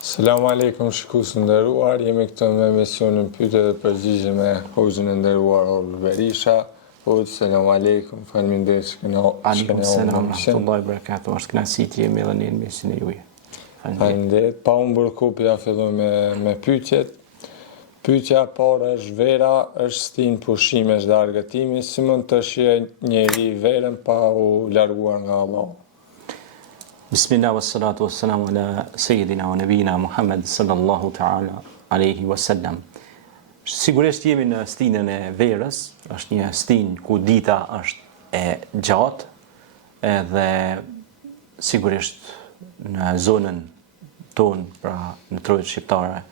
Selam aleikum shikues nderuar, jemi këtu me emisionin pyetje dhe përgjigje me hoxhën e nderuar Orbi Berisha. Selam aleikum, faleminderit që keni Aleikum selam, rahmetullahi barakatuh. Është kënaqësi të jemi edhe në emisionin e juaj. Faleminderit. Pa humbur kohë, ja filloj me pyetjet. Pyetja e parë është vera është stin pushimesh dhe argëtimi, si mund të shijë njeri verën pa u larguar nga Allahu? Bismillah wassalatu wassalamu ala sayyidina wa nabina Muhammad sallallahu ta'ala alaihi wasallam. Sigurisht jemi në stinën e verës, është një stinë ku dita është e gjatë, edhe sigurisht në zonën tonë, pra në trojën shqiptare,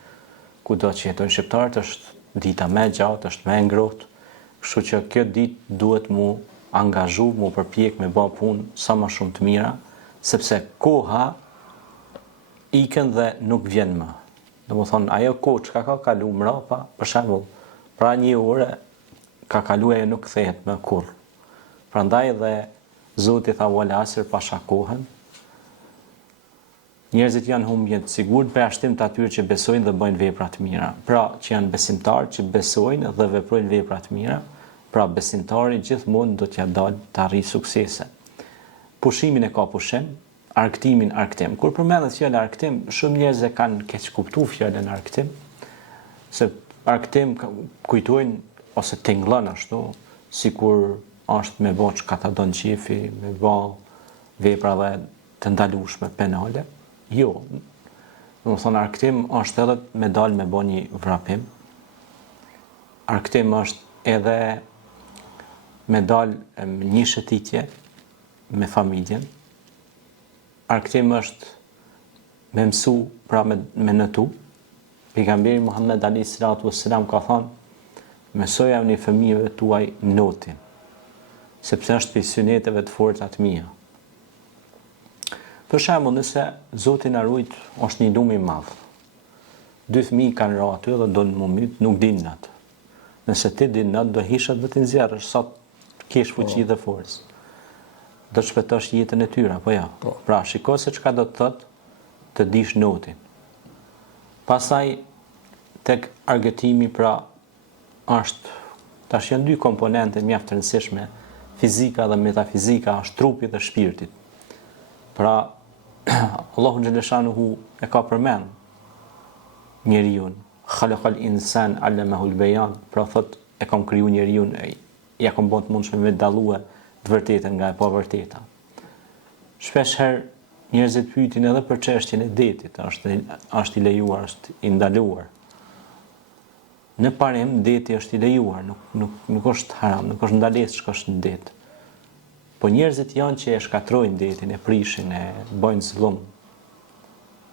ku do që jetojnë shqiptarët, është dita me gjatë, është me ngrohtë, kështu që kjo ditë duhet mu angazhu, mu përpjek me bë punë sa më shumë të mira, sepse koha ikën dhe nuk vjen më. Domethënë ajo kohë që ka kalu mrapa, për shembull, pra një orë ka kalu ajo nuk kthehet më kurrë. Prandaj dhe Zoti tha wala asr pasha kohën. Njerëzit janë humbje të sigurt për ashtim të atyre që besojnë dhe bëjnë vepra të mira. Pra që janë besimtarë që besojnë dhe veprojnë vepra të mira, pra besimtari gjithmonë do t'ja dalë të arrijë suksese. Pushimin e ka pushim, argëtimin argëtim. Kur përmendet fjala argëtim, shumë njerëz e kanë keq kuptuar fjalën argëtim, se argëtim kujtojnë ose tingëllon ashtu, sikur është me bë çka ta don qefi, me bë vepra dhe të ndalueshme penale. Jo. Domethënë argëtim është edhe me dal me bë një vrapim. Argëtim është edhe me dal një shëtitje me familjen. Argëtim është me mësu, pra me nëtu. Pejgamberi Muhammed alayhi salatu wassalam ka thënë: "Mësoja një fëmijëve tuaj notin, sepse është prej syneteve të forta të mia." Për shembull, nëse Zoti na ruajt, është një lum i madh. 2 fëmijë kanë ra aty dhe do në myt, nuk din natë. Nëse ti din natë, do hishat dhe ti nxjerrësh sa kesh fuqi dhe forcë. Do të shpëtosh jetën e tyre, apo jo? Pra, shiko se çka do të thotë të dish notin. Pastaj tek argëtimi, pra, është tash janë 2 komponente mjaft të rëndësishme, fizika dhe metafizika, është trupi dhe shpirti. Pra, Allahu xhaleshanuhu e ka përmend njeriu, khalaqal insan allamahul bayan, pra thotë e kam kriju njeriu, ja kam bën të mundshme me dallue të vërtetën nga e pavërteta. Shpesh herë njerëzit pyetin edhe për çështjen e detit, është i lejuar, është i ndaluar. Në parim deti është i lejuar, nuk është haram, nuk është ndalesë që është në det. Po njerëzit janë që e shkatrojnë detin, e prishin, e bëjnë zullum,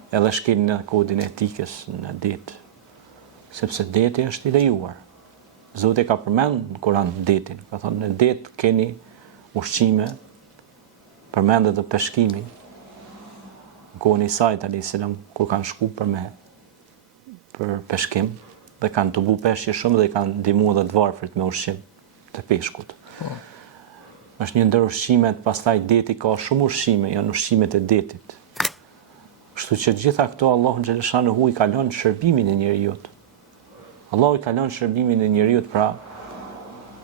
edhe shkelin në kodin e etikës në det, sepse deti është i lejuar. Zoti ka përmend në Kur'an detin, ka thonë në det keni ushqime, përmendet dhe peshkimi, në kohën e Isait alayhis salam, kur kanë shku për peshkim, dhe kanë të bu peshqe shumë dhe kanë ndihmu edhe të varfrit me ushqim të peshkut. Është një ndër ushqimet, pastaj deti ka shumë ushqime, janë ushqimet e detit. Kështu që gjitha këto Allahu xhaleshanuhu i ka lënë shërbimin e njerëzit. Allahu i ka lënë shërbimin e njerëzit, pra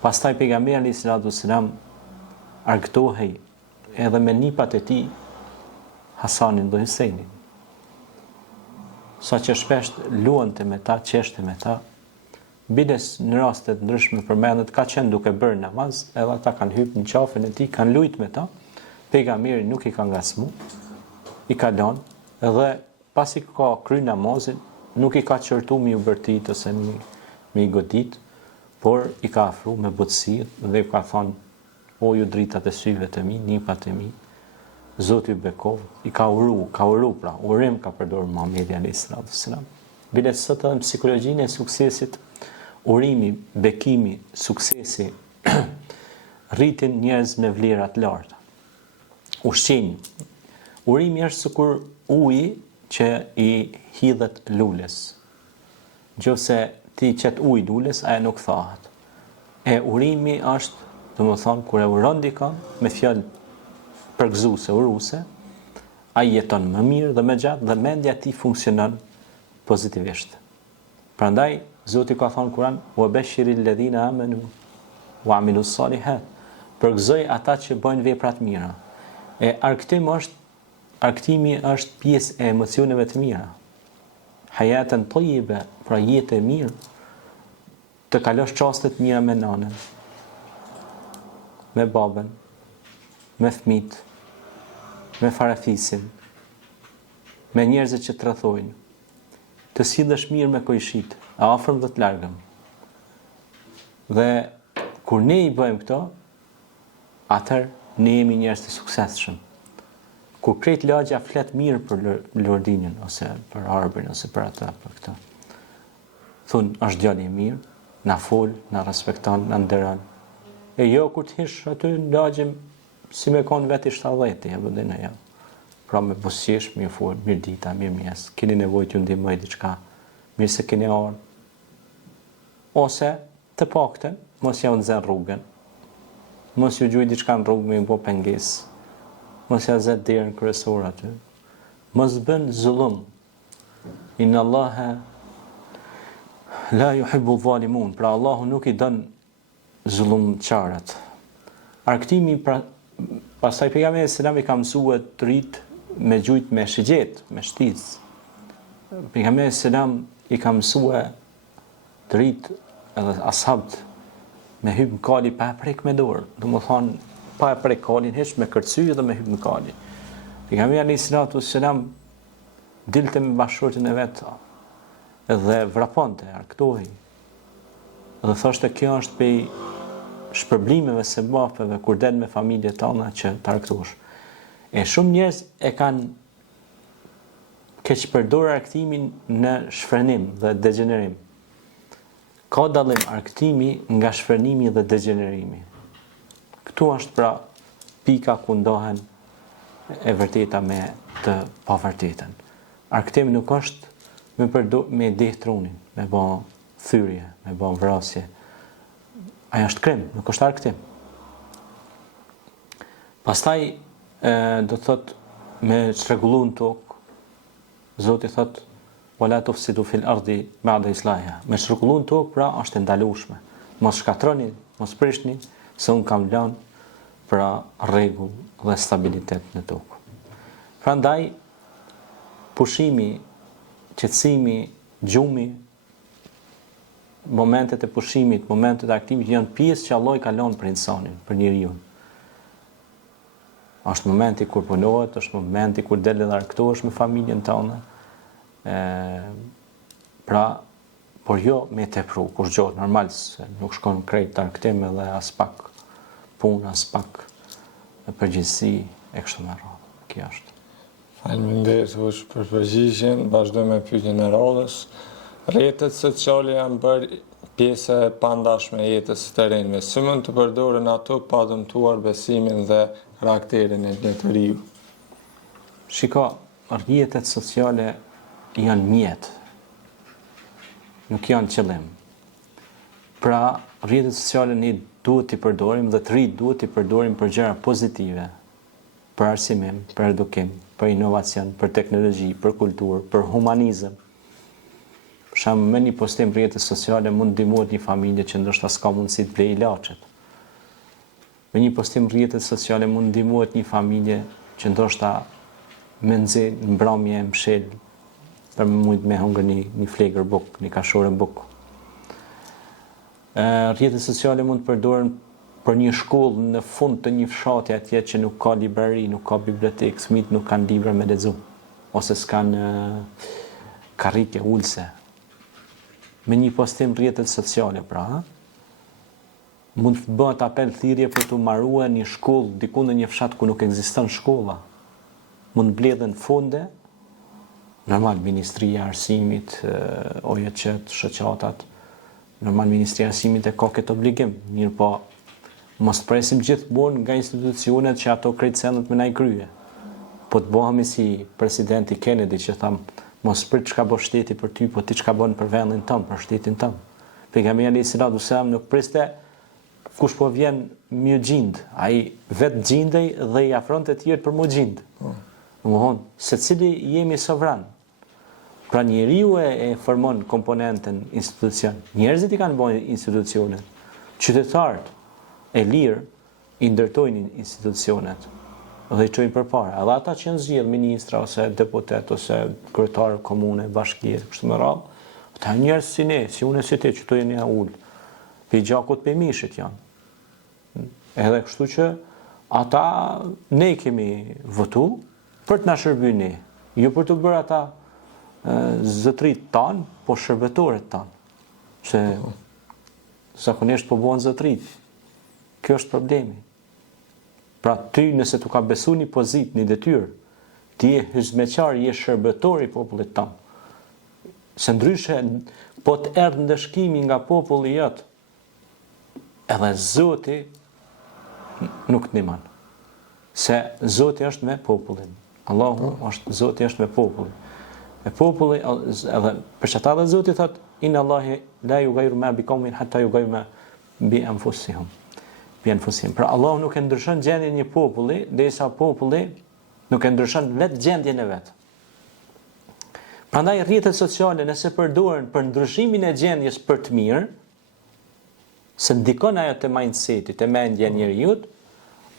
pastaj pejgamberi alayhis salam argëtohej edhe me nipat e tij Hasanin dhe Husejnin. Sa që shpesh luante me ta, qeshte me ta, bides në rastet ndryshme përmendet ka qenë duke bërë namaz, edhe ata kanë hyrë në qafën e tij, kanë lujt me ta, pejgamberi nuk i ka ngasmu, i ka lënë, edhe pasi ka kry namazin, nuk i ka qërtu mi u bërtit ose mi godit, por i ka afru me butësi dhe i ka thonë: "O ju dritat e syve të mi, nipat e mi, Zoti ju bekov", i ka uru, pra, urim ka përdorur Muhamedi alayhis salam. Bilet sot edhe në psikologjinë e suksesit, urimi, bekimi, suksesi, rritin njerëz me vlera të larta. Ushqimi. Urimi është sikur uji që i hidhet lules. Nëse ti qet ujë lules, ajo nuk thahet. E urimi është, domethënë, kur e uron dikon me fjalë përgëzuese, uruse, ai jeton më mirë dhe më gjatë dhe mendja e tij funksionon pozitivisht. Prandaj Zoti ka thënë në Kur'an: "Wa bashiril ladhina amanu wa amilus salihat." Përgëzoj ata që bëjnë vepra të mira. E argëtimi është pjesë e emocioneve të mira. Hayatan tayyiba, pra jetë e mirë, të kalosh çaste të mira me nanën, me babën, me fëmijët, me farafisin, me njerëzit që të rrethojnë, të sillesh mirë me kujshit, e afërm dhe të largëm. Dhe kur ne i bëjmë këto, atëherë ne jemi njerëz të suksesshëm. Kur krejt lagja flet mirë për Lordinin, ose për Arbërin, ose për ata, për këta. Thun, është djali i mirë, na fol, na respekton, na nderon. E jo kur të hish aty në lagje si me kon veti 70, e vëllin e jo. Pra me buzëqesh, mirë fol, mirë dita, mirë mjes, keni nevojë t'ju ndihmoj diçka, mirë se keni ardhur. Ose të paktën, mos ja nxjerr rrugën. Mos ju gjuaj diçka në rrugë me i bë pengesë. Mos ja zet derën kryesore aty. Mos bën zullum. Inna Allaha la yuhibbu zalimun. Pra Allahu nuk i don zullumçarët. Argëtimi pastaj pejgamberi selam i ka mësuar të rit me gjujt me shigjet, me shtiz. Pejgamberi selam i ka mësuar të rit edhe ashabt me hyp në kali pa e prek me dorë. Domethënë pa e prek kalin hiç me kërcy dhe me hyp në kali. Pejgamberi alayhis salam dilte me bashkëshortin e vet dhe vraponte, argëtohej. Dhe thoshte kjo është pej shpërblimeve se bafeve kur del me familjet tona që të argëtosh. E shumë njerëz e kanë keq përdorur argëtimin në shfrenim dhe degenerim. Ka dallim argëtimi nga shfrenimi dhe degenerimi. Këtu është pra pika ku ndohen e vërteta me të pavërtetën. Argëtimi nuk është me deh trunin, me bë thyrje, me bë vrasje. Aja është krim, nuk është argëtim. Pastaj do thot me çrregullu në tokë, Zoti thot wala tufsidu fil ardi ba'da islahiha. Me çrregullu në tokë pra është e ndalueshme. Mos shkatroni, mos prishni, se un kam lënë pra rregull dhe stabilitet në tokë. Prandaj pushimi, qetësimi, gjumi, momentet e pushimit, momentet e aktimit janë pjesë që Allah i ka lënë për insanin, për njeriu. Është momenti kur punohet, është momenti kur del dhe argëtohesh me familjen tënde. Pra, por jo me tepru, kur gjohet normal, se nuk shkon krejt argëtim edhe as pak punë, as pak përgjegjësi e kështu me radhë. Kjo është. Faleminderit hoq për përgjigjen, vazhdoj me pyetjen e radhës. Rrjetet sociale janë bërë pjesë e pandashme e jetës së të rinjve. Si mund të përdoren ato pa dëmtuar besimin dhe karakterin e njeriu? Shiko, rrjetet sociale janë mjet, nuk janë qëllim. Pra, rrjetet sociale ne duhet t'i përdorim dhe të rinjt duhet t'i përdorim për gjëra pozitive, për arsimim, për edukim, për inovacion, për teknologji, për kulturë, për humanizëm. Për shembull, me një postim rrjetet sociale mund ndihmohet një familje që ndoshta s'ka mundësi të blejë ilaçet. Me një postim rrjetet sociale mund ndihmohet një familje që ndoshta me nxjerr në mbrëmje mshël për mund me hungër një flegër buk, një kashore buk. Rrjetet sociale mund të përdoren për një shkollë në fund të një fshati atje që nuk ka librari, nuk ka bibliotekë, fëmijët nuk kanë libra me lexu, ose s'kan karrike ulse. Me një postim rrjetet sociale, pra, mund të bëhet apel thirrje për të marruar një shkollë diku në një fshat ku nuk ekziston shkolla. Mund mbledhen fonde, normal Ministria e Arsimit, OJC, shoqatat, normal Ministria e Arsimit e ka këtë obligim, mirë po mos presim gjithmonë nga institucionet që ato krejtësendet me na i krye. Po të bëhemi si presidenti Kennedy që thamë, mos prit çka bën shteti për ty, po ti çka bën për vendin tënd, për shtetin tënd. Pejgamberi alayhis salam nuk priste kush po vjen mirë gjind, ai vetë gjindej dhe i afronte të tjerë për mu gjind. Domthon, secili jemi sovran. Pra njeriu e formon komponentën institucion. Njerëzit i kanë bërë institucionet. Qytetarët e lirë i ndërtojnë institucionet dhe i çojnë përpara. Edhe ata që janë zgjedhur ministra ose deputet ose kryetar komune, bashkie, kështu me radhë, ata njerëz si ne, si unë si ti që to jeni ul. Pe gjakut pe mishit janë. Edhe kështu që ata ne kemi votu për të na shërbyer ne, jo për të bërë ata zotrit tanë, po shërbëtorët tanë. Që zakonisht po bëhen zotrit. Kjo është problemi. Pra ty nëse tu ka besu një pozit, një detyrë, ti je hizmeqar, je shërbëtor i popullit tanë. Se ndryshe, po të erdhë ndëshkimi nga populli jot, edhe Zoti nuk të ndihmon. Se Zoti është me popullin. Allahu është Zoti është me popullin. E populli edhe për çata dhe Zoti thot inna Allahi la yughayyiru ma biqawmin hatta yughayyiru ma bi anfusihim. Pra Allah nuk e ndryshon gjendjen e një populli derisa populli nuk e ndryshon vetë gjendjen e vet. Prandaj rrjetet sociale nëse përdoren për ndryshimin e gjendjes për të mirë, se ndikon ajo te mindseti, te mendja e njeriu,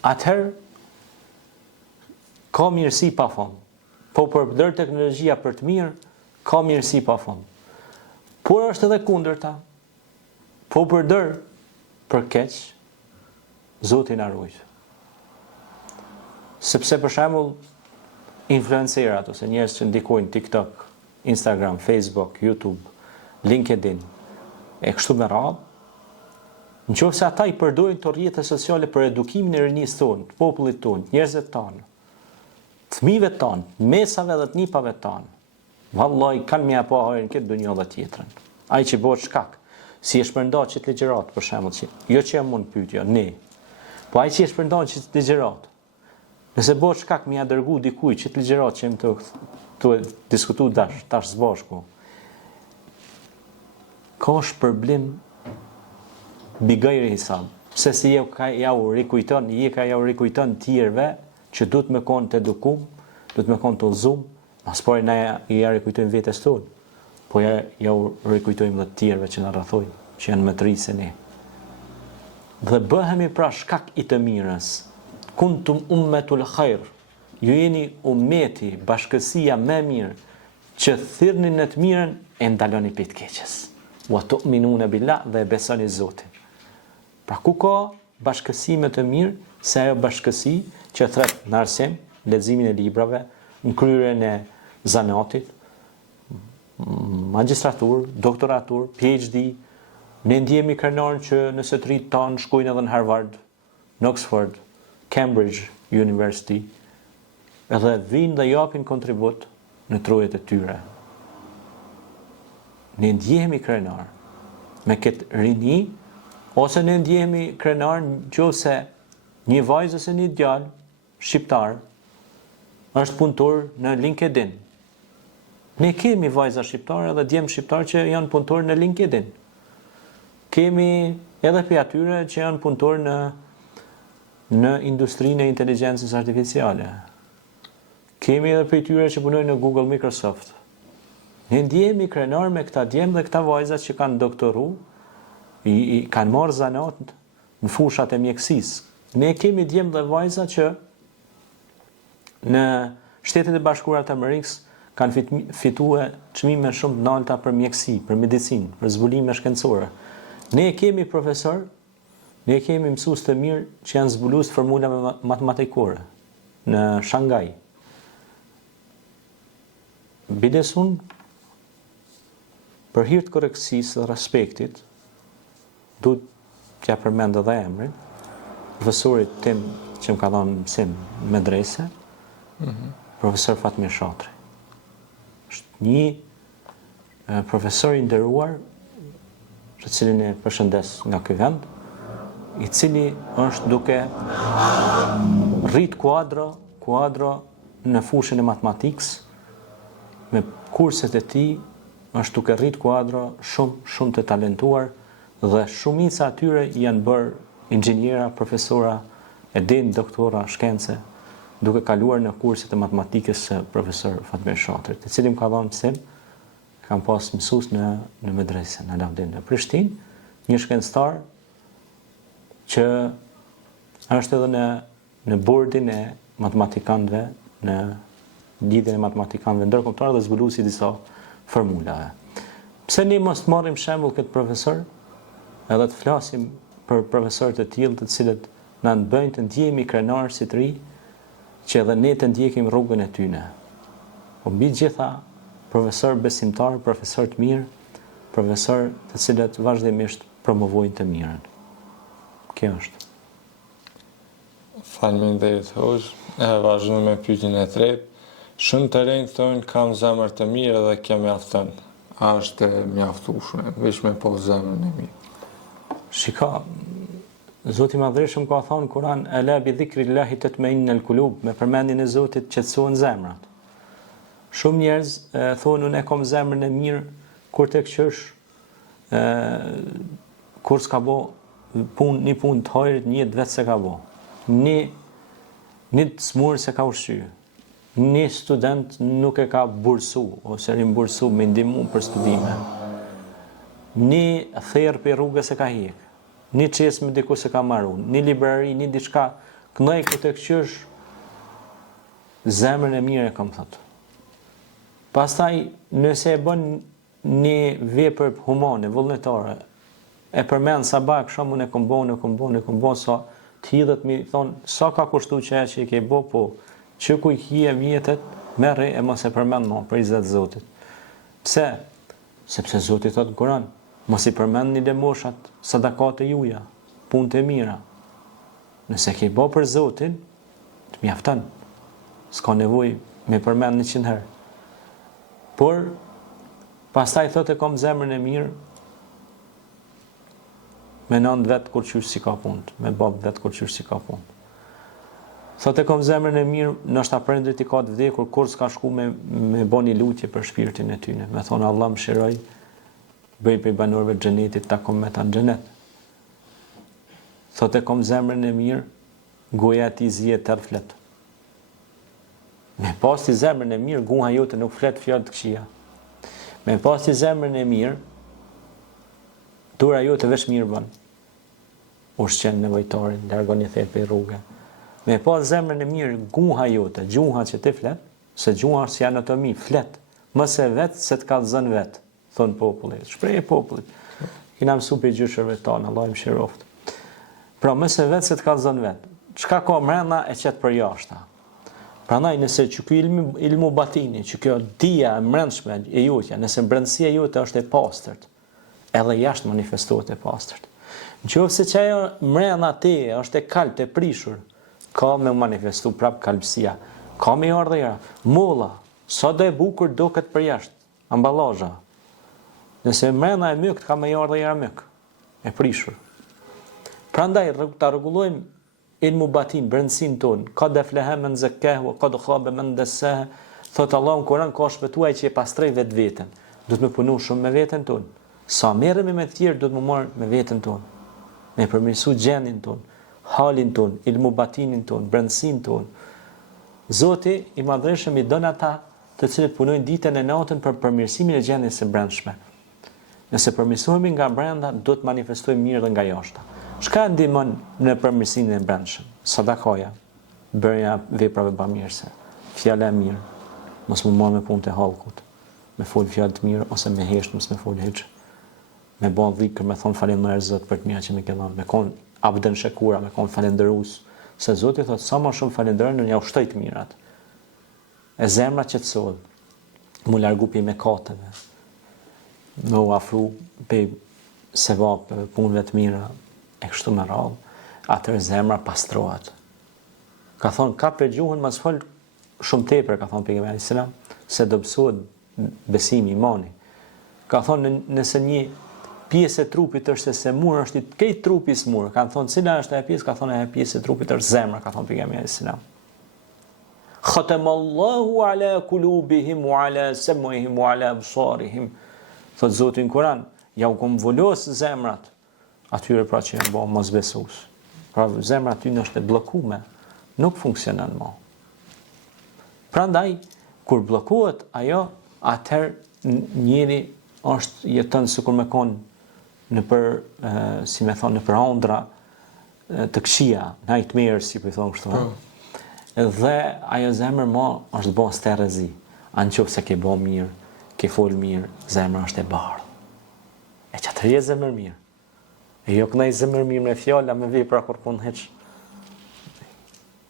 atëherë ka mirësi pafund. Po përdor teknologjia për të mirë, ka mirësi pafund. Por është edhe kundërta. Po përdor për keq, Zoti na ruaj. Sepse për shembull influencerat ose njerëz që ndikojnë TikTok, Instagram, Facebook, YouTube, LinkedIn, e kështu me radhë, nëse ata i përdorin këto rrjete sociale për edukimin e rinisë tonë, të popullit tonë, njerëzve tonë, fëmijëve tonë, mesave dhe të nipave tonë, vallahi kanë më apo hajrin këtë dunjë dhe tjetrën. Ai që bëhet shkak, si e shpërndan çet ligjërat për shembull, jo që jam mund pyetja, ne. Po ai që e shpërndan çet ligjërat. Nëse bëhet shkak më ia dërgu dikujt çet ligjërat që më të diskutu tash së bashku. Ka shpërblim bigajri hisab. Pse si ja u rikujton tjerëve që duhet me konë të edukum, duhet me konë të udhëzum, mas pari na ja rikujtojmë vetes tonë, po ja u rikujtojmë dhe të tjerëve që na rrethojnë, që janë më të ri se ne. Dhe bëhemi pra shkak i të mirës. Kuntum ummetul khair. Ju jeni ummeti, bashkësia më e mirë, që thirrni në të mirën e ndaloni prej të keqes. Wa tu'minuna billah dhe besoni Zotin. Pra ku ka bashkësi më të mirë se ajo bashkësi që thret në arsim, leximin e librave, në kryerjen e zanatit, magjistratur, doktoratur, PhD. Ne ndjehemi krenar që nëse të rritë tanë shkojnë edhe në Harvard, në Oxford, Cambridge University, edhe vinë dhe japin kontribut në trojet e tyre. Ne ndjehemi krenar me këtë rini, ose ne ndjehemi krenar nëse një vajzë ose një djalë shqiptar është punëtor në LinkedIn. Ne kemi vajza shqiptare dhe djemë shqiptar që janë punëtor në LinkedIn. Kemi edhe për atyre që janë punëtor në industrinë e inteligjencës artificiale. Kemi edhe për atyre që punojnë në Google, Microsoft. Ne ndjehemi krenar me këta djemë dhe këta vajza që kanë doktoru, i kanë marrë zanat në fushat e mjekësisë. Ne kemi djemë dhe vajza që në Shtetet e Bashkuara të Amerikës kanë fituar çmime shumë të larta për mjekësi, për medicinë, për zbulime shkencore. Ne kemi profesor, ne kemi mësues të mirë që janë zbuluar formulave matematikore në Shanghai. Bidesun për hir të korrekcisë dhe respektit, duhet t'ja përmend edhe emrin, profesorit tim që më ka dhënë mësim në medrese, profesor Fatmir Shatri. Është një profesor i nderuar, të cilin e përshëndes nga ky vend, i cili është duke rrit kuadro në fushën e matematikës, me kurset e tij është duke rrit kuadro shumë të talentuar dhe shumica atyre janë bërë inxhiniera, profesora, e din doktora shkence duke kaluar në kurset e matematikës së profesor Fatmir Shatrit, i cili më ka dhënë mësim, kam pas mësues në medresen, në Lavdin, në Prishtinë, një shkencëtar që është edhe në bordin e matematikanëve, në lidhjen e matematikanëve ndërkombëtar dhe zbuluesi disa formulave. Pse ne mos marrim shembull këtë profesor, edhe të flasim për profesorët e tillë të cilët na bëjnë të ndjehemi krenar si të ri, që edhe ne të ndjekim rrugën e tyre. Po mbi gjitha, profesor besimtar, profesor të mirë, profesor të cilët vazhdimisht promovojnë të mirën. Kjo është. Faleminderit hoxh. Vazhdojmë me pyetjen e tretë. Shumë të rinj thonë kam zemër të mirë dhe kjo mjafton. A është mjaftueshme, veç me pas zemrën e mirë? Shiko, Zoti i Madhërisht ka thënë Kur'an, "Ala bi dhikrillahi tatma'innul qulub", me përmendjen e Zotit qetësohen zemrat. Shumë njerëz thonë unë kam zemrën e mirë kur tek qysh, kur s'ka bo një punë të hajrit, një jetë vetë se ka bo. Një të smurë se ka ushqy. Një student nuk e ka bursu, ose rimbursu me ndihmu për studime. Një therr për rrugës se ka hiq. Një çesë me diku se ka marrë, një librari, një diçka, këndaj ku tek qysh zemrën e mirë e kam thënë. Pastaj, nëse e bën një vepër humane, vullnetare, e përmend sa bak shumë unë e kam bën, sa të hidhet mi thon sa ka kushtu që e ke bë, po që ku i hije vjetet, merri e mos e përmend më për izet Zotit. Pse? Sepse Zoti thot në Kur'an, mos i përmendni demoshat, sadakat e juaja, punët e mira. Nëse ke bë për Zotin, të mjafton. S'ka nevojë me përmend 100 herë. Por pastaj thotë kam zemrën e mirë, me nënë vetë kur qysh si ka punë, me babë vetë kur qysh si ka punë. Thotë kam zemrën e mirë, nështë ta prindrit i ka të vdekur, kur s'ka shku me bo një lutje për shpirtin e tyne. Me thonë Allah më shiroj, bëj për i banorëve xhenetit, ta kom me ta në xhenet. Thotë kam zemrën e mirë, goja ti zje tërë fletë. Me pas ti zemrën e mirë, guha jote nuk flet fjalë të këqija. Me pas ti zemrën e mirë, dura jote veç mirë bën. Ushqen nevojtarin, largon një thep e rrugë. Me pas zemrën e mirë, guha jote, gjuha që ti flet, se gjuha është si anatomi, flet, mëse vetë se të kallëzon vetë, thon populli. Shpreh e popullit. Kina mësu për gjyshërve tanë, Allah i mëshiroftë. Pra mëse vetë se të kallëzon vetë. Çka ka mrena e qet për jashta. Prandaj nëse që ky ilmu batini, që kjo dia e mbrëmshme e jotja, nëse brendësia jote është e pastërt, edhe jashtë manifestohet e pastërt. Nëse që ajo mrena te është e kaltë, e prishur, ka me manifestu prap kalpsia, ka me ardhëra, molla, sa do e bukur do këtë për jashtë, amballazha. Nëse mrena e mykt, ka me ardhëra myk, e prishur. Prandaj ta rregullojmë ilmu batin, brendësin tonë, ka deflehe men zekkehu, ka dëkhabe men desehe, thotë Allah në Koran, ka shpëtuaj që e pastrej vetë vetën. Do të me punu shumë me vetën tonë. Sa merremi me tjerë, do të me marë me vetën tonë. Me përmirësu gjendin tonë, halin tonë, ilmu batinin tonë, brendësin tonë. Zoti i Madhërisht i don ata të cilët punojnë ditën e natën për përmirësimin e gjendjes së brendshme. Nëse përmirësohemi nga brenda, do të manifestojmë mirë dhe nga jashta. Çka ndihmon në përmirësimin e brendshëm? Sadakaja, bërja veprave bamirëse, fjala e mirë, mos më marr me punë të hallkut, me fol fjalë të mirë ose me hesht, mos me fol hiç, me bën dhikr, me thon faleminderit Zot për të mira që më ke dhënë, me kon abden shakura, me kon falendërues, se Zoti thotë sa më shumë falenderoni, ja ushtoj të mirat. E zemra qetësohet, mu largu pi mëkateve, me u afru pe sevap, punëve të mira, e kështu me radhë, atër zemra pastrohet. Ka thonë, ka për gjuhën, mas fol shumë tepër, ka thonë pejgamberi selam, se do pësohet besimi, imani. Ka thonë, nëse një pjesë e trupit është se mur, është i kejt trupi smur. Ka thonë, cila është e pjesë? Ka thonë, e pjesë e trupit është zemra, ka thonë pejgamberi selam. Khatamallahu ala kulubihim, wa ala sam'ihim, wa ala absarihim. Thotë Zoti në Kur'an, ja u kom volos zemrat, atyre pra që janë bo mosbesues. Pra zemra aty është e bllokuar, nuk funksionon më. Prandaj, kur bllokohet ajo, atëherë njëri jeton sikur me kon si me thonë, në për ëndra të këqija, nightmares, si për thonë kështu. Dhe ajo zemër është bo sterrezi. Anë qofë se ke bo mirë, ke fol mirë, zemër është e bardhë. E që atërje zemër mirë. E jo kënej zemër mirë me fjalla, me vepra kur punë heq.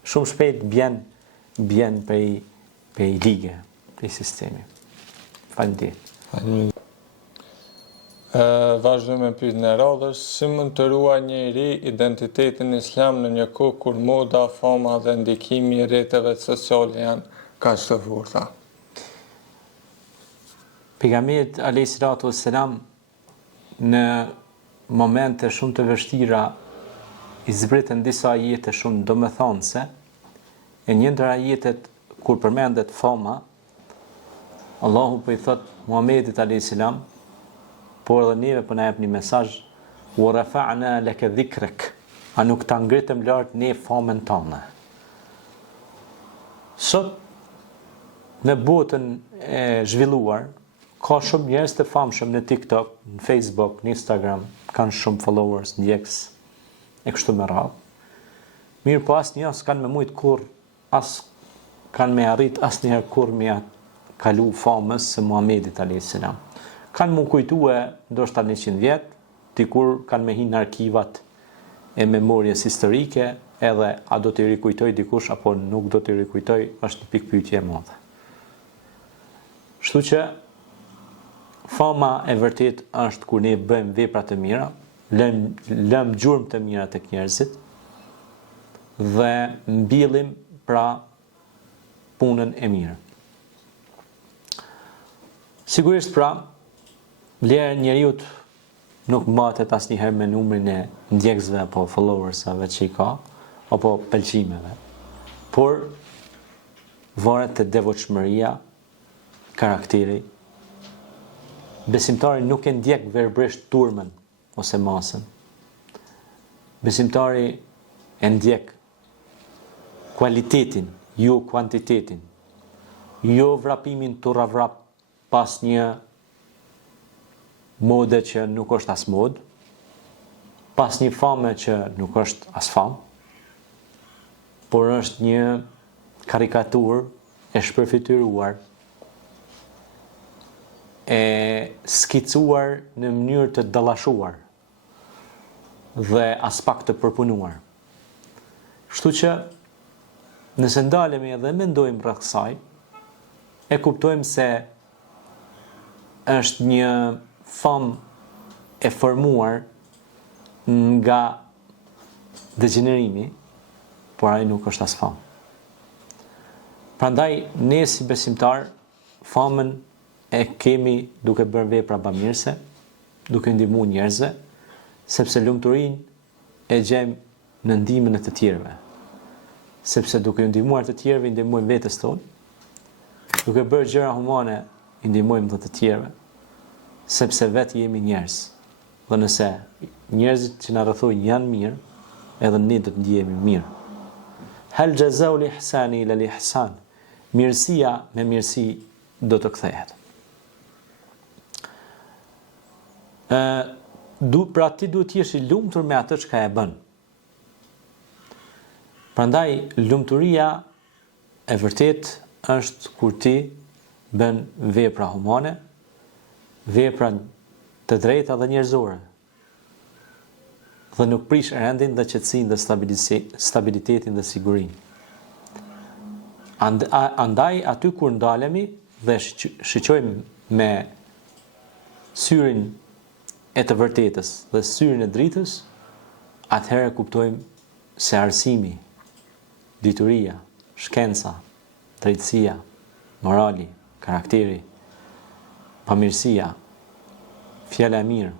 Shumë shpejt bjen pej ligë, pej sistemi. Faleminderit. Vazhdo me pyetjen e radhës, si mund të ruaj njëri identitetin islam në një kohë kur moda, fama dhe ndikimi i rrjeteve sociale janë kaq të forta? Pejgamberi alayhis salatu wassalam në momente shumë të vështira i zbritën disa ajete shumë domethënëse. E një ndër ajetet kur përmendet fama, Allahu po i thot Muhamedit alayhis salam, por edhe neve po na jep një mesazh, wa rafa'na laka dhikrak, a nuk ta ngritëm lart ne famën tonë. Sot në botën e zhvilluar ka shumë njerëz të famshëm në TikTok, në Facebook, në Instagram, kanë shumë followers, ndjekës e kështu me radhë. Mirë po asnjë s'kanë me mujt kur, as kanë me arrit asnjëherë kur me kalu famës së Muhamedit alayhis salam. Kanë mu kujtue ndoshta 100 vjet, dikur kanë me hinë arkivat e memorjes historike, edhe a do t'i rikujtoj dikush apo nuk do t'i rikujtoj, është një pikë pyetje e madhe. Kështu që fama e vërtet është kur ne bëjmë vepra të mira, lëm gjurmë të mira tek njerëzit dhe mbillim pra punën e mirë. Sigurisht pra, vlera e njeriut nuk mbatet asnjëherë me numrin e ndjekësve apo followersave që i ka, apo pëlqimeve. Por varet te devotshmëria, karakteri. Besimtari nuk e ndjek verbrisht turmën ose masën. Besimtari e ndjek kualitetin, jo kuantitetin. Jo vrapimin turravrap pas një mode që nuk është as mod, pas një fame që nuk është as fam, por është një karikatur e shpërfituar, e skicuar në mënyrë të dallashuar dhe as pak të përpunuar. Kështu që nëse ndalemi edhe mendojmë rreth kësaj, e kuptojmë se është një famë e formuar nga degenerimi, por ai nuk është as famë. Prandaj ne si besimtar famën e kemi duke bërë vepra bamirëse, duke ndihmuar njerëzve, sepse lumturinë e gjejmë në ndihmën e të tjerëve. Sepse duke ndihmuar të tjerëve, i ndihmojmë vetes tonë. Duke bërë gjëra humane, i ndihmojmë dhe të tjerëve. Sepse vetë jemi njerëz. Dhe nëse njerëzit që na rrethojnë janë mirë, edhe ne do të ndihemi mirë. Hal jazau l-ihsani ila l-ihsan. Mirësia me mirësi do të kthehet. Pra ti duhet të jesh i lumtur me atë çka e bën. Prandaj lumturia e vërtet është kur ti bën vepra humane, vepra të drejta dhe njerëzore, dhe nuk prish rendin dhe qetësinë dhe stabilitetin dhe sigurinë. Andaj aty kur ndalemi dhe shiqojmë me syrin e të vërtetës dhe syrin e dritës, atëherë kuptojmë se arsimi, dituria, shkenca, drejtësia, morali, karakteri, pamirësia, fjala e mirë,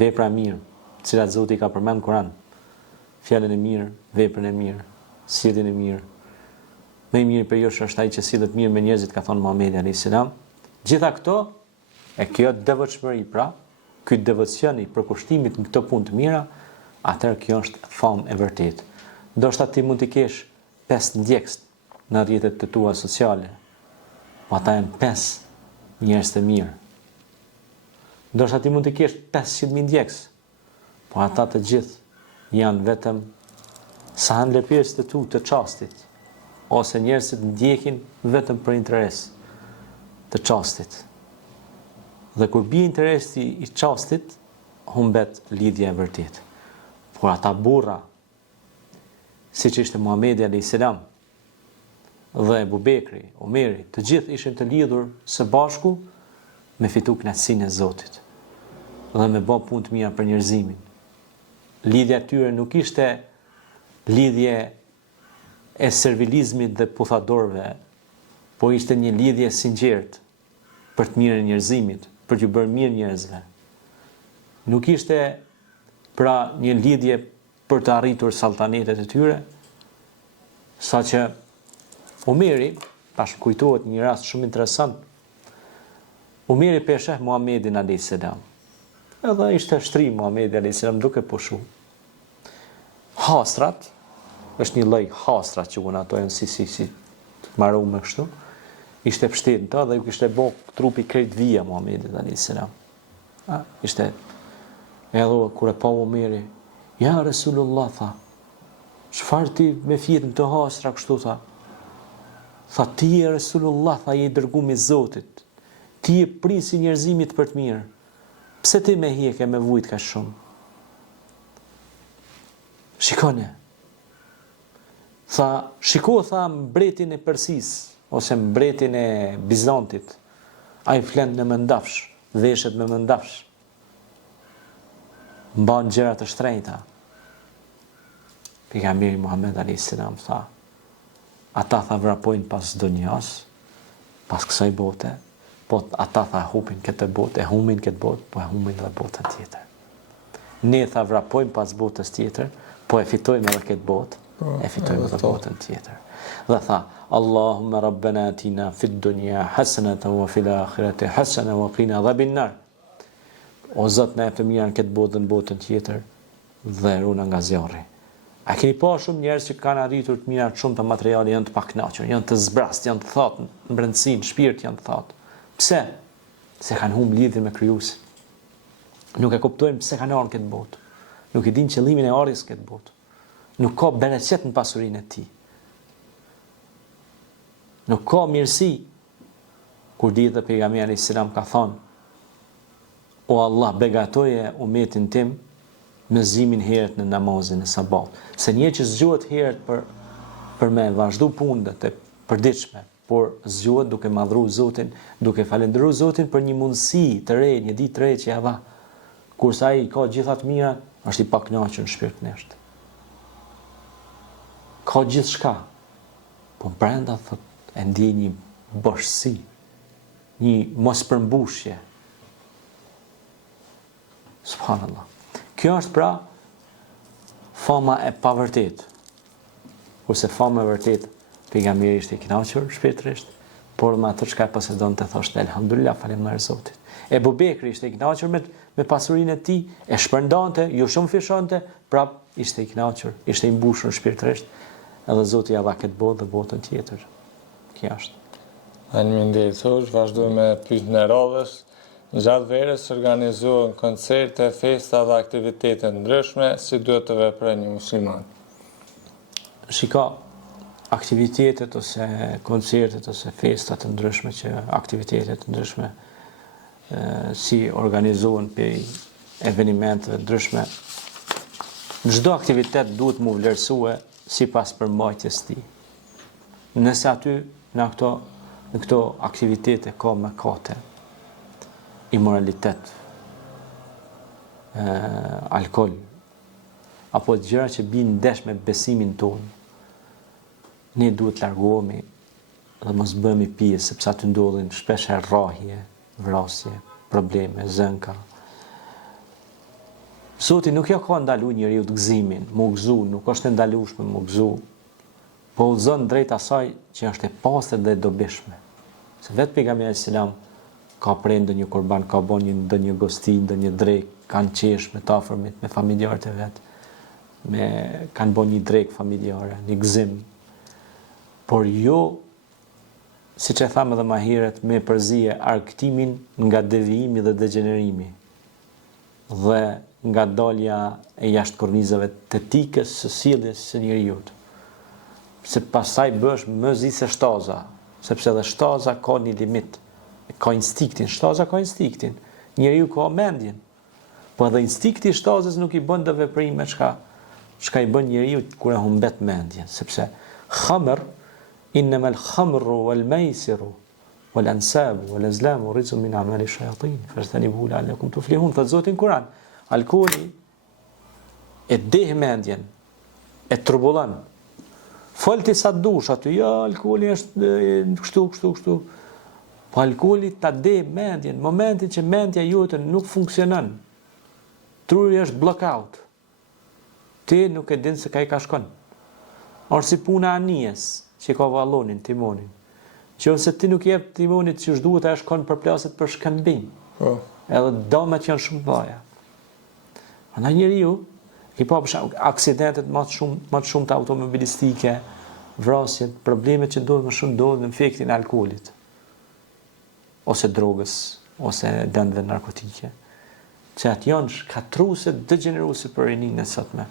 vepra e mirë, cilat Zoti ka përmend në Kur'an, fjalën e mirë, veprën e mirë, sjelljen e mirë. Më i miri për ju është ai që sillet mirë me njerëzit, ka thënë Muhamedi alayhis salam. Gjitha këto e kjo devotshmëri, pra, ky devocion i përkushtimit në këto punë të mira, atëherë kjo është famë e vërtetë. Ndoshta ti mund të kesh 5 ndjekës në rrjetet të tua sociale, po ata janë 5 njerëz të mirë. Ndoshta ti mund të kesh 500.000 ndjekës, po ata të gjithë janë vetëm sa janë lëpirës të tu të çastit, ose njerëzit ndjekin vetëm për interes të çastit. Dhe kur bie interesi i çastit, humbet lidhja e vërtetë. Por ata burra, siç ishte Muhamedi alayhis salam dhe Abu Bekri, Omeri, të gjithë ishin të lidhur së bashku me fitu kënaqësinë e Zotit dhe me bë punë të mira për njerëzimin. Lidhja e tyre nuk ishte lidhje e servilizmit dhe puthadorëve, po ishte një lidhje sinqert për të mirën e njerëzimit, për t'ju bërë mirë njerëzve. Nuk ishte pra një lidhje për të arritur salltanetet e tyre, saqë Omeri, tash kujtohet një rast shumë interesant. Omeri pesheh Muhamedin alayhis salam. Edhe ishte shtri Muhamedi alayhis salam duke pushu. Hastrat, është një lloj hastrat që unë ato janë si marru me kështu. Ishte pështet në ta dhe ju kishte bo trupi krejt vija Muhamedit alayhis salam. Ishte edhe kur e pa Omeri, ja Resulullah tha, çfarë ti me fjetën të hastra kështu tha? Tha ti e Resulullah tha je i dërguar i Zotit. Ti je prisi njerëzimit për të mirë. Pse ti me hieke me vujt ka shumë? Shikone. Tha, tha mbretin e Persisë ose mbretin e Bizantit. Ai flen në mëndafsh, veshet me mëndafsh. Mban gjëra të shtrenjta. Pejgamberi Muhammed alayhis salam tha, ata tha vrapojnë pas dunjas, pas kësaj bote, po ata tha hupin këtë botë, e humbin këtë botë, po e humbin edhe botën tjetër. Ne tha vrapojmë pas botës tjetër, po e fitojmë edhe këtë botë, e fitojmë edhe botën tjetër. Dhe tha, Allahumma rabbana atina fid dunya hasanatan wa fil akhirati hasanatan wa qina adhaban nar. O Zot, na jep të mirë në këtë botë dhe në botën tjetër dhe runa nga zjarri. A keni pa shumë njerëz që kanë arritur të mira shumë të materiale, janë të pakënaqur, janë të zbrast, janë të thatë, në brendësi, në shpirt janë të thatë. Pse? Se kanë humb lidhjen me Krijuesin. Nuk e kuptojnë pse kanë ardhur në këtë botë. Nuk e dinë qëllimin e ardhjes në këtë botë. Nuk ka bereqet në pasurinë e tij. Nuk ka mirësi. Kur di dhe pejgamberi alayhis salam ka thënë, o Allah, begatoje umetin tim me zimin herët në namazin e sabat. Se një që zgjohet herët për me vazhdu punët e përditshme, por zgjohet duke madhru Zotin, duke falendëruar Zotin për një mundësi të re, një ditë të re që ja dha. Kurse ai ka gjitha të mira, është i pakënaqur në shpirtërisht. Ka gjithçka, po brenda thot e ndjej një bashësi, një mospërmbushje. Subhanallah. Kjo është pra fama e pavërtet. Kurse fama e vërtet, pejgamberi ishte i kënaqur shpirtërisht, por me atë çka posedonte thoshte elhamdulillah, faleminderit Zotit. Abu Bekri ishte i kënaqur me pasurinë e tij, e shpërndante, jo shumë fishonte, prap ishte i kënaqur, ishte i mbushur shpirtërisht, edhe Zoti ja dha këtë botë dhe botën tjetër. Kjo është. Faleminderit Hoxh, vazhdojmë me pyetjen e radhës. Gjatë verës organizohen koncerte, festa dhe aktivitete ndryshme, si duhet të veprojë një musliman? Shika, aktivitetet ose koncertet ose festat të ndryshme aktivitetet të ndryshme si organizohen për evenimente ndryshme. Çdo aktivitet duhet mu vlerësue sipas përmbajtjes tij. Nëse aty në këto aktivitete ka mëkate, immoralitet, alkool, apo gjëra që bijnë ndesh me besimin tonë, ne duhet largohemi dhe mos bëhemi pije, sepse aty ndodhin shpesh rrahje, vrasje, probleme, zënka. Zoti nuk ja ka ndalu njeriu të gëzimin, mu gëzu, nuk është e ndalueshme mu gëzu, po udhëzon drejt asaj që është e pastër dhe e dobishme. Se vetë pejgamberi alayhis salam ka prerë një kurban, ka bën një gosti, një drek, kanë qesh me të afërmit, me familjarët e vet, kanë bën një drek familjare, një gëzim. por jo, si që thamë edhe ma herët, me përzije arktimin nga devijimi dhe degenerimi dhe nga dalja e jashtë kornizave të tikës së sjelljes së njerëzit. Se pastaj bësh më zi se shtaza, sepse edhe shtaza ka një limit, ka instiktin, shtaza ka instiktin, njeriu ka mendjen, po edhe instikti i shtazës nuk i bën të veprime çka i bën njeriu kur e humbet mendjen, sepse khamr إنما الخمر والميسر والأنساب والأزلام رجس من أعمال الشياطين فاجتنبوه لعلكم تفلحون. Thot Zoti në Kur'an, alkooli e deh mendjen, e turbullon. Folti sa dush aty, ja, alkooli është kështu. Po alkooli ta deh mendjen, momentin që mendja jote nuk funksionon. Truri është blockout. Ti nuk e din se ka shkon. Është si puna e anijes që ka vallonin, timonin. Që ose ti nuk jep timonit që duhet, ai shkon për plaset për shkëmbim. Edhe damat janë shumë dhaja. Andaj njeriu i pa aksidentet më të shumë të automobilistike, vrasjet, problemet që ndodhin më shumë ndodhin në efektin e alkoolit, ose drogës, ose dëndëve narkotike. Që atë janë shkatruese, degeneruese për rinin e sotme.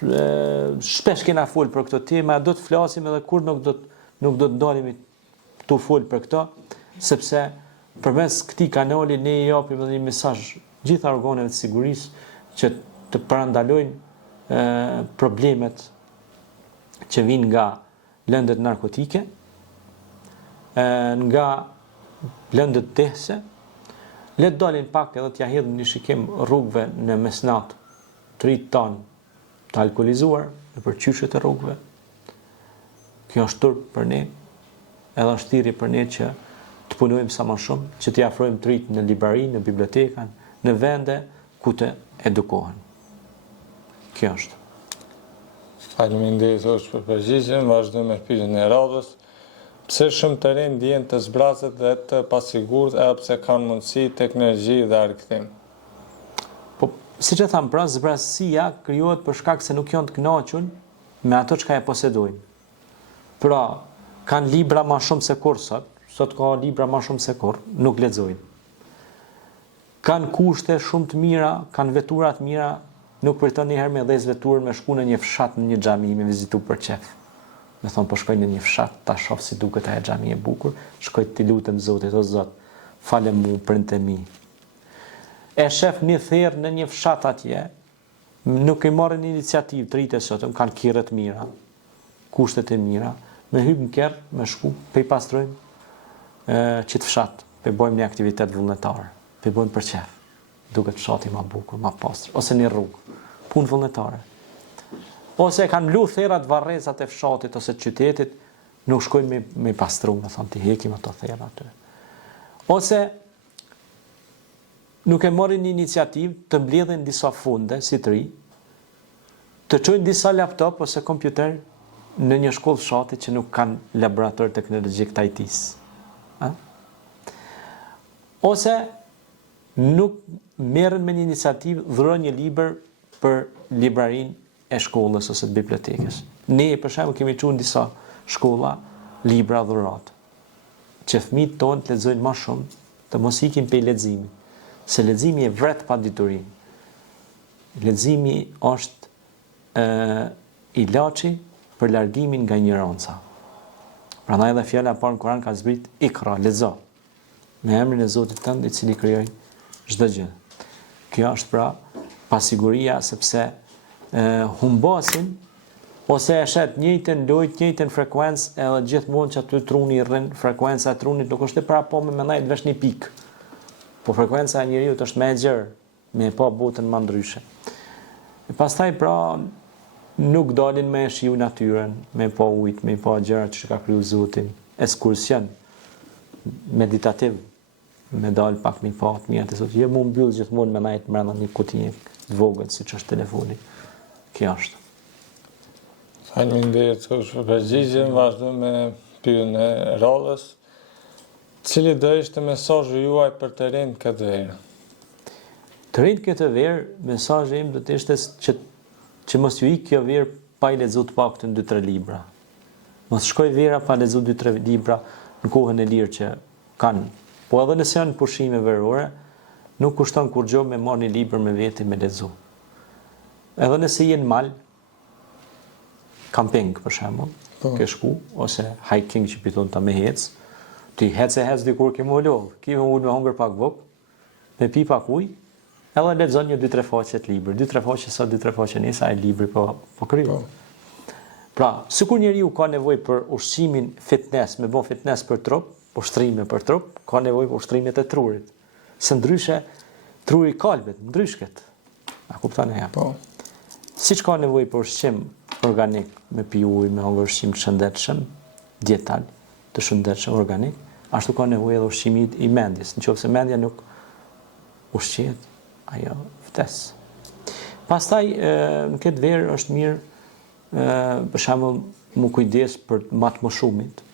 Shpesh kena fol për këto tema, do të flasim edhe kur nuk do të ndalemi tu fol për këto, sepse përmes këtij kanali ne i japim edhe një mesazh gjithë organeve të sigurisë që të parandalojnë problemet që vijnë nga lëndët narkotike, nga lëndët dehse. Le të dalin pak edhe t'ja hedhim një shikim rrugëve në mesnat të rinjtë tanë të alkoolizuar në përqyshet e rrugëve. Kjo është turp për ne, edhe është thirrje për ne që të punojmë sa më shumë, që t'i afrojmë të rinjtë në librari, në biblioteka, në vende ku të edukohen. Kjo është. Faleminderit për përgjigjen, vazhdojmë me pyetjen e radhës. Pse shumë të rinj ndjehen të zbrazët dhe të pasigurt edhe pse kanë mundësi, teknologji dhe arktim? Si që thamë, pra, zbrazësia krijohet për shkak se nuk janë të kënaqur me ato çka e posedojnë. Pra, kanë libra më shumë se kur sot ka libra më shumë se kur, nuk lexojnë. Kanë kushte shumë të mira, kanë vetura të mira, nuk priton një herë me dhezë veturën me shku në një fshat, në një xhami, me vizitu për qef. Me thonë, po shkoj në një fshat, ta shoh si duket ajo xhami e bukur, shkoj t'i lutem Zotit, o Zot, falem mu prindtë mi. E shef një therr në një fshat atje, nuk i marrin iniciativë të rritë sotëm, kanë kirret mira, kushtet e mira, me hyp në kerr, me shku, pe i pastrojmë që të fshat, pe bëjmë një aktivitet vullnetar, pe bëjmë për qef, duket fshati ma bukur, ma pastër, ose një rrugë, punë vullnetare. Ose kanë mlu therrat varrezat e fshatit ose të qytetit, nuk shkojnë me pastru, me thonë t'i hekim ato therra aty. Ose nuk e marrin një iniciativë të mbledhin disa funde si të ri, të çojnë disa laptop ose kompjuter në një shkollë fshati që nuk kanë laborator teknologjik të IT-s. Ose nuk merren me një iniciativë, dhurojnë një libër për librarinë e shkollës ose të bibliotekës. Ne, për shembull, kemi çuar në disa shkolla libra dhurat, që fëmijët tonë të lexojnë më shumë, të mos ikin pe leximit. Se leximi e vret pa dituri. Leximi është ilaçi për largimin nga ignoranca. Prandaj edhe fjala e parë në Kur'an ka zbrit Iqra, lexo. Me emrin e Zotit tënd, i cili krijoi çdo gjë. Kjo është pra pasiguria, sepse humbasin ose e shet njëjtën lojë, njëjtën frekuencë, edhe gjithmonë që aty truni rrin, frekuenca e trunit nuk është e para po me ndaj të vesh një pikë. Po frekuenca e njeriut është me e gjerë, me pa botën më ndryshe. E pastaj pra nuk dalin me shiu natyren, me pa ujt, me pa gjërat që ka kriju Zotin, ekskursion meditativ, me dal pak me pa të mirë të Zotit. Jo mu mbyll gjithmonë me najtë mbrenda një kutije të vogël, siç është telefoni. Kjo është. Faleminderit për përgjigjen, vazhdojmë me pyetjen e radhës. Cili do ishte mesazhi juaj për të rinjt këtë verë? Të rinjt këtë verë, mesazhi im do të ishte që mos ju ikë kjo verë pa i lexuar të paktën 2-3 libra. Mos shkoj vera pa lexuar 2-3 libra në kohën e lirë që kanë. Po edhe nëse janë pushime verore, nuk kushton kur gjë me marrë një libër me veti me lexu. Edhe nëse jenë mal, camping për shembull, ke shku, ose hiking që piton ta me hec, ti hec dikur ke më lov, ki më ul me hongër pak vok, me pi pak ujë, edhe lexon një 2-3 faqe të libër, 2-3 faqe sot, 2-3 faqe nesër, ai libri po kryo. Pra, sikur njeriu ka nevojë për ushqimin fitness, me bon fitness për trup, ushtrime për trup, ka nevojë për ushtrimet e trurit. Së ndryshe, truri kalbet, ndryshket. A kupton e ja? Po. Siç ka nevojë për ushqim organik, me pi ujë, me hongër ushqim të shëndetshëm, dietal, të shëndetshëm organik, ashtu ka nevojë edhe ushqimi i mendjes. Nëse mendja nuk ushqehet, ajo vdes. Pastaj në këtë verë është mirë për shembull mu kujdes për matë më shumit.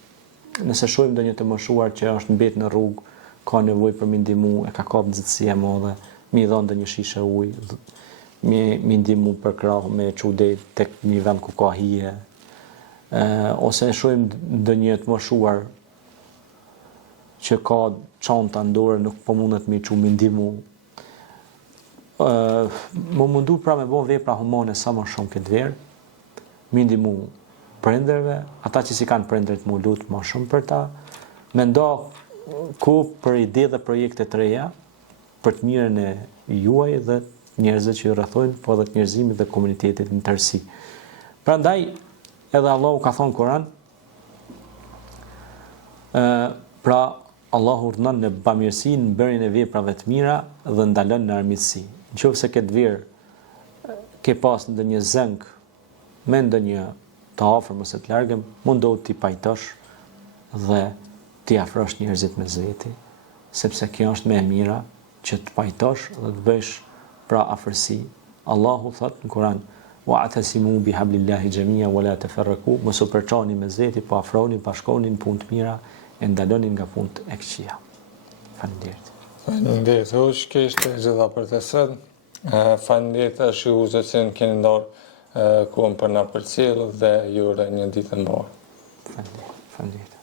Nëse shohim ndonjë të moshuar që është mbet në rrugë, ka nevojë për mi ndihmu, e ka kap nxehtësi e madhe, mi dhon ndonjë shishe ujë, mi ndihmu për krah me çu deri tek një vend ku ka hije. Ose shohim ndonjë të moshuar që ka çanta në dorë, nuk po mundet mi çu mi ndihmu. Më mundu pra me bon vepra humane sa më shumë këtë verë, mi ndihmu prindërve, ata që si kanë prindërit mu lutë më shumë për ta, me nda ku për ide dhe projekte të reja, për të mirën e juaj dhe njerëzit që ju rrethojnë, po edhe të njerëzimit dhe komunitetit në tërësi. Prandaj, edhe Allahu ka thonë Kur'an, pra Allahu urdhënon në bamirësi, në bërjen e veprave të mira dhe ndalon në armiqësi. Nëse këtë verë ke pas ndonjë zënk me ndonjë të afër ose të largëm, mundohu t'i pajtosh dhe t'i afrosh njerëzit me zveti, sepse kjo është më e mira që të pajtosh dhe të bësh pra afërsi. Allahu thot në Kur'an: "Wa'tasimu bihablillahi jami'an wa la tafarraqu", mos u përçoni me zveti, po afroni, bashkoni në punë të mira e ndaloni nga punët e këqija. Faleminderit. Faleminderit, hoq, kishte gjitha për të sot. Faleminderit e shikuesve që keni ndarë kohën për na përcjellë dhe ju uroj një ditë të mbarë. Faleminderit.